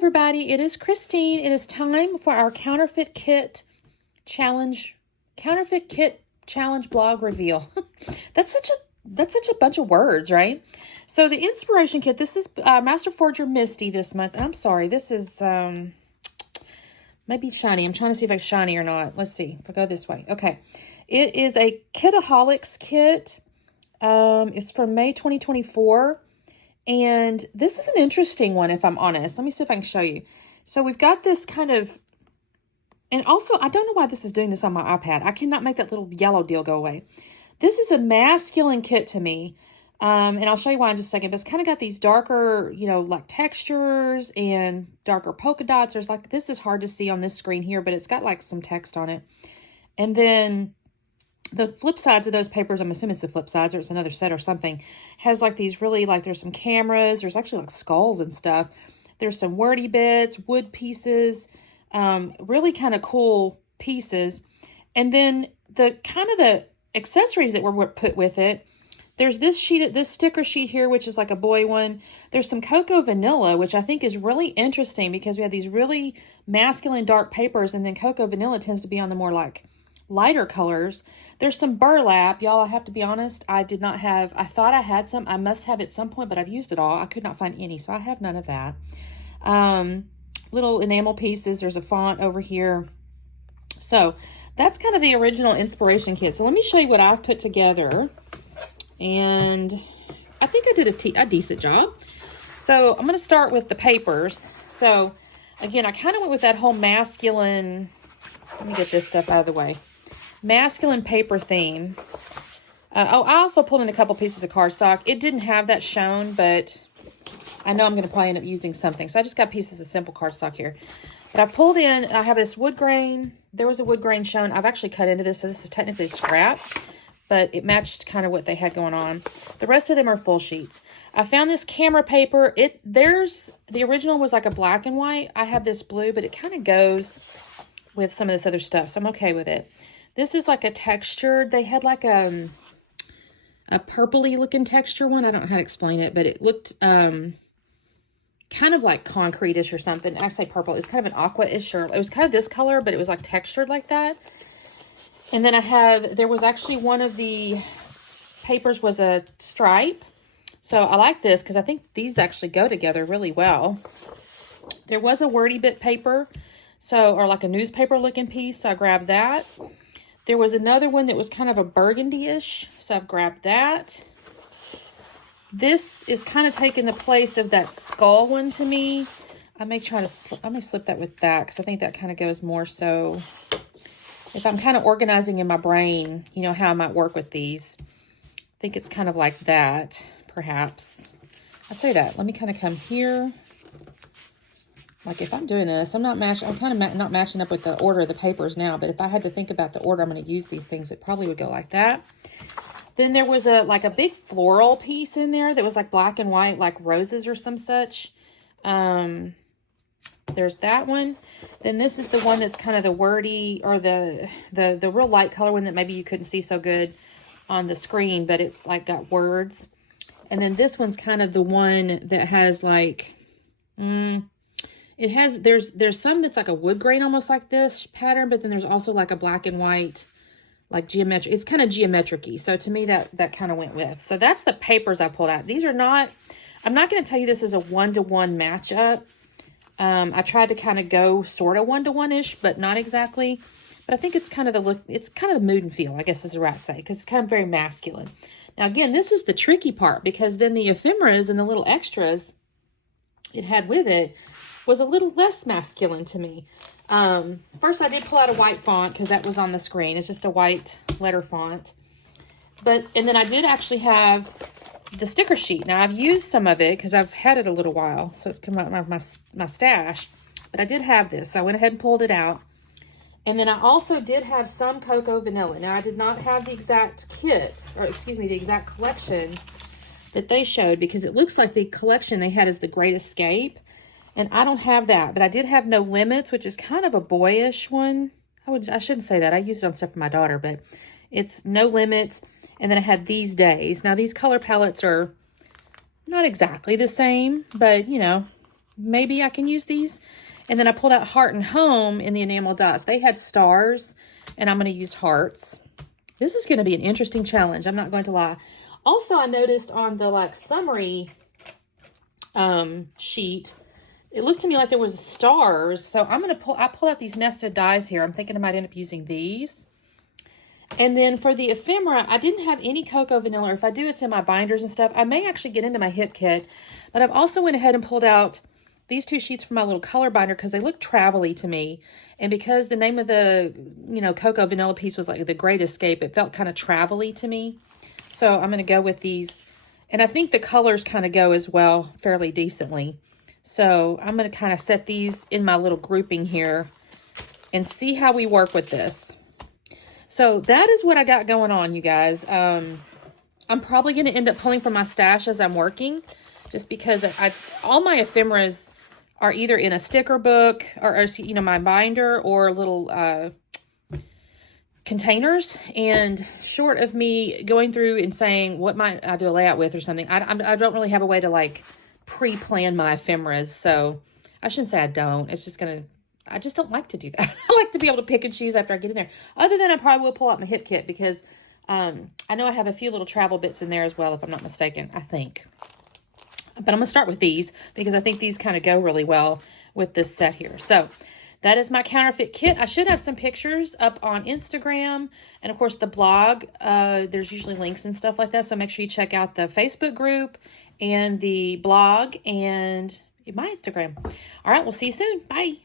everybody, it is Christine. It is time for our Counterfeit Kit Challenge blog reveal. That's such a bunch of words, right? So the inspiration kit, this is Master Forger Misty this month. I'm sorry, this is maybe shiny. I'm trying to see if it's shiny or not. Let's see if I go this way. Okay, it is a Kitaholics kit. It's from May 2024. And this is an interesting one, if I'm honest. Let me see if I can show you. So we've got this kind of, and also, I don't know why this is doing this on my iPad. I cannot make that little yellow deal go away. This is a masculine kit to me. And I'll show you why in just a second. But it's kind of got these darker, like textures and darker polka dots. There's like, this is hard to see on this screen here, but it's got like some text on it. And then the flip sides of those papers, I'm assuming it's the flip sides or it's another set or something, has like these really, like there's some cameras, there's actually like skulls and stuff. There's some wordy bits, wood pieces, really kind of cool pieces. And then the accessories that were put with it, there's this sticker sheet here, which is like a boy one. There's some cocoa vanilla, which I think is really interesting because we have these really masculine dark papers, and then cocoa vanilla tends to be on the more like lighter colors. There's some burlap. Y'all, I have to be honest, I thought I had some. I must have at some point, but I've used it all. I could not find any, so I have none of that. Little enamel pieces. There's a font over here. So that's kind of the original inspiration kit. So let me show you what I've put together. And I think I did a decent job. So I'm going to start with the papers. So again, I kind of went with that whole masculine, let me get this stuff out of the way, masculine paper theme. I also pulled in a couple pieces of cardstock. It didn't have that shown, but I know I'm going to probably end up using something. So I just got pieces of simple cardstock here. But I pulled in, I have this wood grain. There was a wood grain shown. I've actually cut into this, so this is technically scrap, but it matched kind of what they had going on. The rest of them are full sheets. I found this camera paper. The original was like a black and white. I have this blue, but it kind of goes with some of this other stuff, so I'm okay with it. This is like a textured, they had like a purpley looking texture one. I don't know how to explain it, but it looked kind of like concrete-ish or something. I say purple, it's kind of an aqua-ish, or it was kind of this color, but it was like textured like that. And then there was actually one of the papers was a stripe. So I like this because I think these actually go together really well. There was a wordy bit paper, or like a newspaper looking piece, so I grabbed that. There was another one that was kind of a burgundy-ish, so I've grabbed that. This is kind of taking the place of that skull one to me. I may slip that with that because I think that kind of goes more so, if I'm kind of organizing in my brain, how I might work with these. I think it's kind of like that, perhaps. I say that. Let me kind of come here. Like if I'm doing this, I'm kind of not matching up with the order of the papers now, but if I had to think about the order I'm going to use these things, it probably would go like that. Then there was like a big floral piece in there that was like black and white, like roses or some such. There's that one. Then this is the one that's kind of the wordy, or the real light color one that maybe you couldn't see so good on the screen, but it's like got words. And then this one's kind of the one that has like, there's some that's like a wood grain, almost like this pattern, but then there's also like a black and white, like geometric. It's kind of geometric-y. So to me, that kind of went with. So that's the papers I pulled out. These are not, I'm not going to tell you this is a one-to-one matchup. I tried to kind of go sort of one-to-one-ish, but not exactly. But I think it's kind of the look, it's kind of the mood and feel, I guess is the right to say, because it's kind of very masculine. Now, again, this is the tricky part, because then the ephemeras and the little extras it had with it was a little less masculine to me. First, I did pull out a white font because that was on the screen. It's just a white letter font. And then I did actually have the sticker sheet. Now, I've used some of it because I've had it a little while, so it's come out of my stash. But I did have this, so I went ahead and pulled it out. And then I also did have some cocoa vanilla. Now, I did not have the exact kit, or excuse me, the exact collection that they showed, because it looks like the collection they had is the Great Escape. And I don't have that, but I did have No Limits, which is kind of a boyish one. I shouldn't say that. I used it on stuff for my daughter, but it's No Limits. And then I had These Days. Now, these color palettes are not exactly the same, but, maybe I can use these. And then I pulled out Heart and Home in the enamel dots. They had stars, and I'm going to use hearts. This is going to be an interesting challenge. I'm not going to lie. Also, I noticed on the like summary sheet, it looked to me like there was stars. So I'm going to I pulled out these nested dies here. I'm thinking I might end up using these. And then for the ephemera, I didn't have any cocoa vanilla. Or if I do, it's in my binders and stuff. I may actually get into my hip kit. But I've also went ahead and pulled out these 2 sheets from my little color binder because they look travel-y to me. And because the name of the, you know, cocoa vanilla piece was like the Great Escape, it felt kind of travel-y to me. So I'm going to go with these. And I think the colors kind of go as well fairly decently. So I'm going to kind of set these in my little grouping here and see how we work with this. So that is what I got going on, you guys. I'm probably going to end up pulling from my stash as I'm working, just because all my ephemeras are either in a sticker book or you know, my binder or little containers. And short of me going through and saying what might I do a layout with or something, I don't really have a way to like pre-plan my ephemeras. So I shouldn't say I don't. It's just I just don't like to do that. I like to be able to pick and choose after I get in there. Other than I probably will pull out my hip kit because I know I have a few little travel bits in there as well, if I'm not mistaken, I think. But I'm going to start with these because I think these kind of go really well with this set here. So that is my counterfeit kit. I should have some pictures up on Instagram and, of course, the blog. There's usually links and stuff like that. So make sure you check out the Facebook group and the blog and my Instagram. All right, we'll see you soon. Bye.